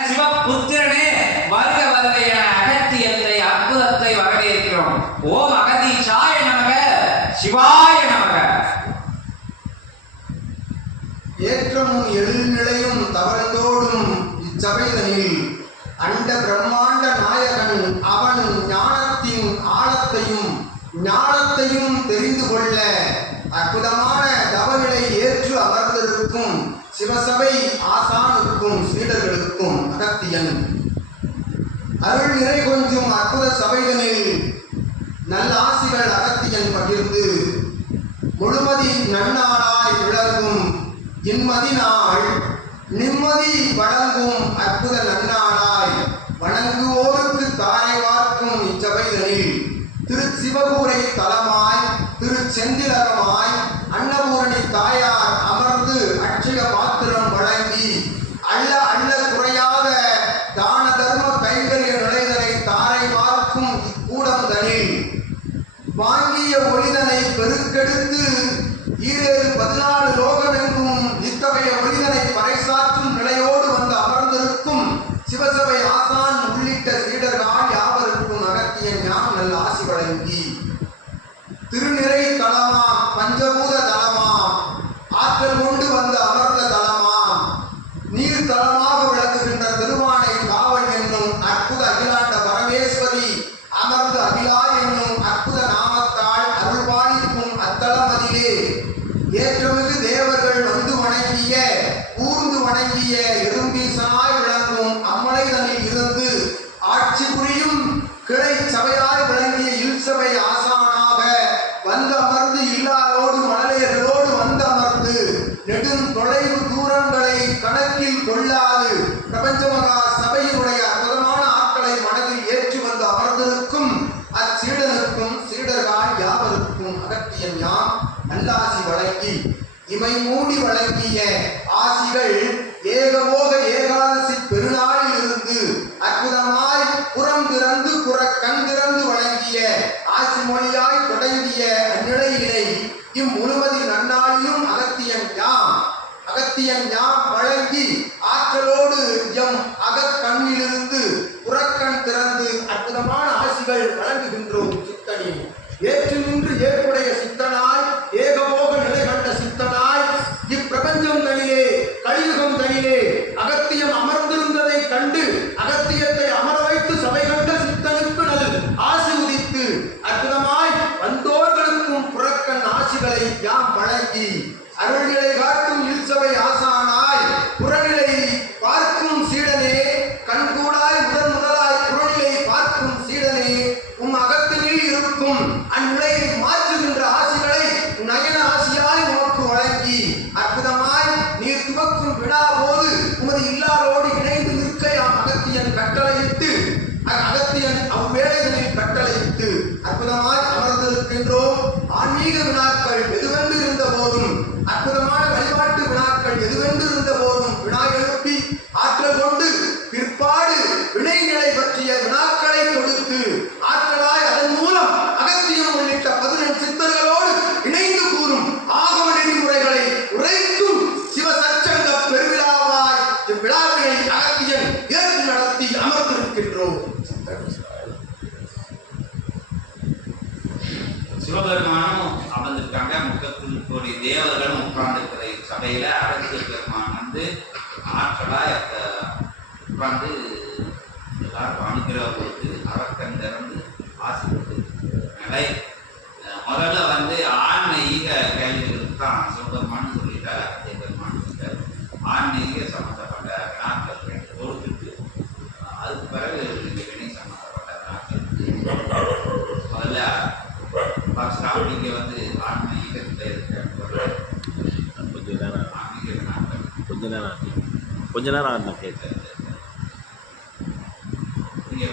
சிவபுத்திரனே வருக வருக என அகத்தியத்தை அற்புதத்தை வரவேற்கிறோம். ஓம் அகதீஷாய நமக, சிவாய நமக. ஏற்றமும் எழுநிலையும் தவழ்ந்தோடும் இச்சபைதனில் அண்ட பிரம்மாண்ட நாயகன் அவன் ஞானத்தின் ஆழத்தையும் ஞானத்தையும் தெரிந்து கொள்ள அற்புதமான தவநிலை ஏற்று அமர்ந்திருக்கும் சிவசபை ஆசானுக்கும் சீடர்களுக்கும் அகத்தியன் அருள் நிறை கொஞ்சும் அற்புத சபைதனில் நல்ல ஆசிகள் அகத்தியன் பகிர்ந்து முழுமதி நன்னாளாய் விளங்கும் இன்மதி நாள் நிம்மதி வழங்கும் அற்புத நன்னாளாய் வணங்குவோருக்கு தாரை வார்க்கும் இச்சபைதனில் திருச்சிவபூரை தலமாய் திருச்செந்திலகமாய் அன்னபூரணி தாயார் அமர்ந்து அட்சய பாத்திரம் வழங்கி அள்ள அள்ள குறையாத தான தர்ம கைங்கரிய நிலைதனை தாரை வார்க்கும் இக்கூடம் தனில் வாங்கிய ஒளிதனை பெருக்கெடுத்து ஈரேழு 14 லோகமெங்கும் இத்தகைய ஒளிதனை பறைசாற்றும் நிலையோடு வந்து அமர்ந்திருக்கும் சிவசபை ஆசான் உள்ளிட்ட சீடர்கள் யாவருக்கும் அகத்தியன் ஞான் நல்ல ஆசி வழங்கி திருநிறை தலமாம் பஞ்சபூத தலமாம் ஆற்றல் கொண்டு வந்து அமர்ந்த தலமாம் நீர் தலமாக விளங்குகின்ற திருவானை காவல் என்னும் அற்புத அகிலாண்ட பரமேஸ்வரி அமர்ந்து அகிலா என்னும் அற்புத நாமத்தால் அருள்பாலிக்கும் அத்தலமதிலே ஏற்றமிகு தேவர்கள் வந்து வணங்கிய கூர்ந்து வணங்கிய எறும்பீசனாய் விளங்கும் அம்மலைதனில் இருந்து ஆட்சி புரியும் கிளை சபையாய் விளங்கிய இல்சபை ஆசானாக வந்து அமர்ந்து இல்லாரோடு மழலையர்களோடு வந்து அமர்ந்து நெடும் தொலைவு தூரங்களை கணக்கில் கொள்ளாது பிரபஞ்ச மகா சபையினுடைய அற்புதமான ஆட்களை மனதில் ஏற்றி வந்து அமர்ந்திருக்கும் அச்சீடனுக்கும் சீடர்கள் யாவருக்கும் அகத்தியன் யாம் நல்லாசி வழங்கி இமை மூடி வழங்கிய ஆசிகள் ஏகமோக ஏகாதசி பெருநாளில் இருந்து அற்புதமாய் புறம் திறந்து கண் திறந்து வழங்கிய ஆசி மொழியாய் தொடங்கிய அந்நிலையினை இம்முழுமதி நன்னாளிலும் அகத்தியன் யாம் வழங்கி ஆற்றலோடு எம் அகக்கண்ணிலிருந்து புறக்கண் திறந்து அற்புதமான ஆசிகள் வழங்குகின்றோம். சித்தனி ஏற்று நின்று ஏற்புடைய சித்தனாய் ஏகமோக நிலை கண்ட சித்தனாய் இப்பிரபஞ்சம் தனிலே கலியுகம் தனிலே அகத்தியம் அமர்ந்திருந்ததை கண்டு அகத்தியத்தை அமர வைத்து சபை கண்ட சித்தனுக்கு நல் ஆசி உதித்து அற்புதமாய் வந்தோர்களுக்கும் புறக்கண் ஆசிகளை யாம் வழங்கி அருள்நிலை காட்டும் இல்சபை ஆசானாய் புறநிலை பார்க்கும் சீடனே கண்கூடாய் முதலாய் புறநிலை பார்க்கும் சீடனே உம் அகத்தினில் இருக்கும் அந்நிலையை மாற்றுகின்ற ஆசிகளை நயன ஆசியாய் உமக்கு வழங்கி அற்புதமாய் நீர் துவக்கும் விழா போது உமது இல்லாரோடு இணைந்து நிற்க யாம் அகத்தியன் கட்டளையிட்டு அகத்தியன் அவ்வேளைகளில் கட்டளையிட்டு அற்புதமாய் அமர்ந்திருக்கின்றோம். ஆன்மீக வினாக்கள் எதுவென்று இருந்த போதும் அற்புதமான வழிபாட்டு வினாக்கள் எதுவென்று இருந்த போதும் வினா எழுப்பி ஆற்றல் கொண்டு பிற்பாடு வினைநிலை பற்றிய வினாக்களை கொடுத்து ஆற்றலாய் அதன் மூலம் அகத்தியம் உள்ளிட்ட 11 சித்தர்களோடு இணைந்து கூறும் ஆகம நெறிமுறைகளை உரைக்கும் சிவசச்சங்க பெருவிழாவாய் இவ்விழாவினை அகத்தியன் ஏற்று நடத்தி அமர்ந்திருக்கின்றோம். சிவபெருமானும் அமர்ந்திருக்காங்க. 30 கோடி தேவர்களும் உட்கார்ந்துருக்கிற சபையில அரசியல் பெருமான் வந்து ஆற்றலா உட்கார்ந்து எல்லாருக்கும் அனுகிரகம் கொடுத்து அரக்கன் திறந்து ஆசி கொடுத்து நிலை முதல்ல வந்து ஆன்மீக கேள்விகளுக்கு தான் சிவபெருமான்னு சொல்லிட்டார். அதே பெருமான் சொல்லிட்டார் ஆன்மீக சம்பந்தப்பட்ட வினாக்கள் கொடுத்துட்டு அதுக்கு பிறகு வினை சம்பந்தப்பட்ட வினாக்கள் முதல்ல நீங்க வந்து ஆன்மீகத்தில் இருக்க கொஞ்ச நேரம் கேட்க நீங்க